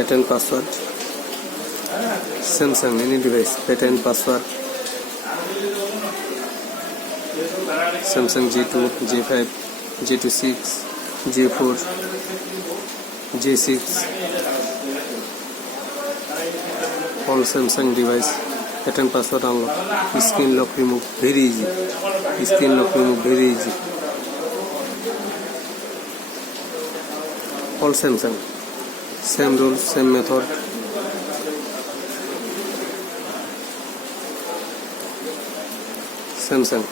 pattern password. Samsung any device pattern password. Samsung G2, G5, G26, G4, G6. All Samsung device pattern password unlock. Screen lock remove very easy. Screen lock remove very easy. All Samsung same rule, same method. Samsung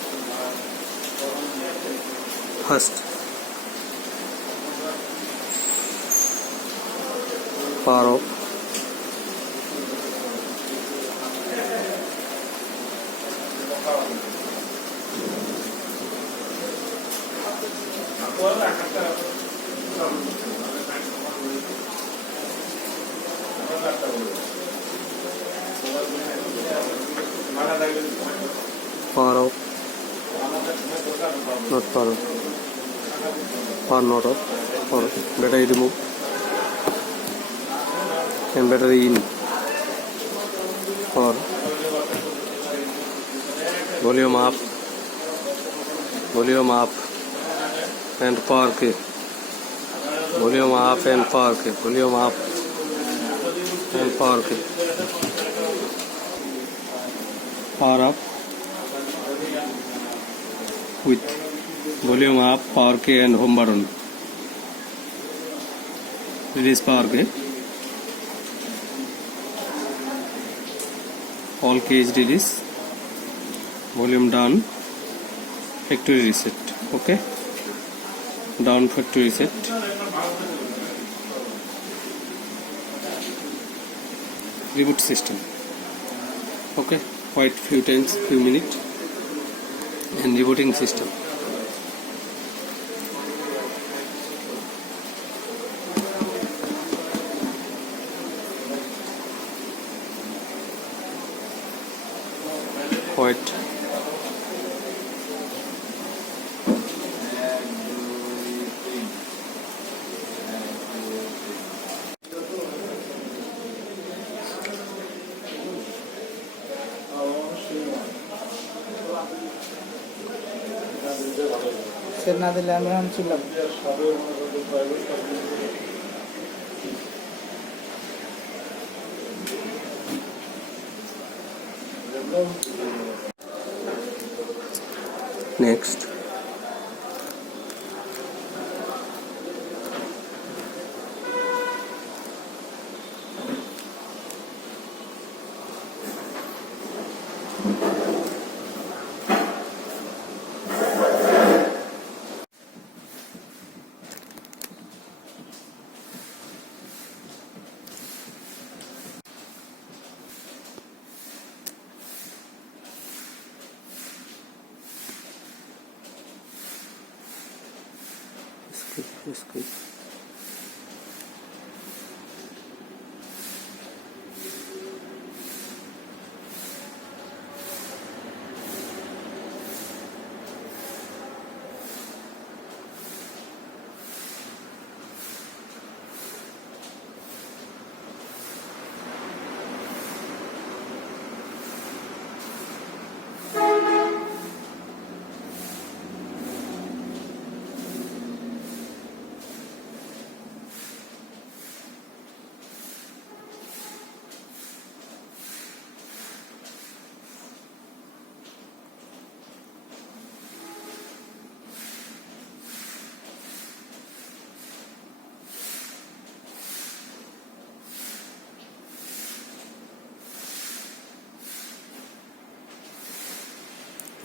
first power off. Power off, not power off, power not off, power off. Battery remove and battery in, or volume up and power key, volume up and power key, volume up and power key, power up with volume up, power key and home button. Release power key. All keys release. Volume down. Factory reset. Okay. Down factory reset. Reboot system. Okay. Wait few minutes. And rebooting system. Wait. না দিলে আমি ছিলাম Next. Skip.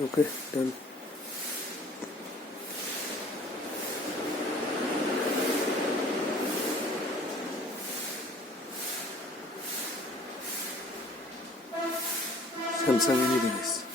Okay, done. Samsung any device.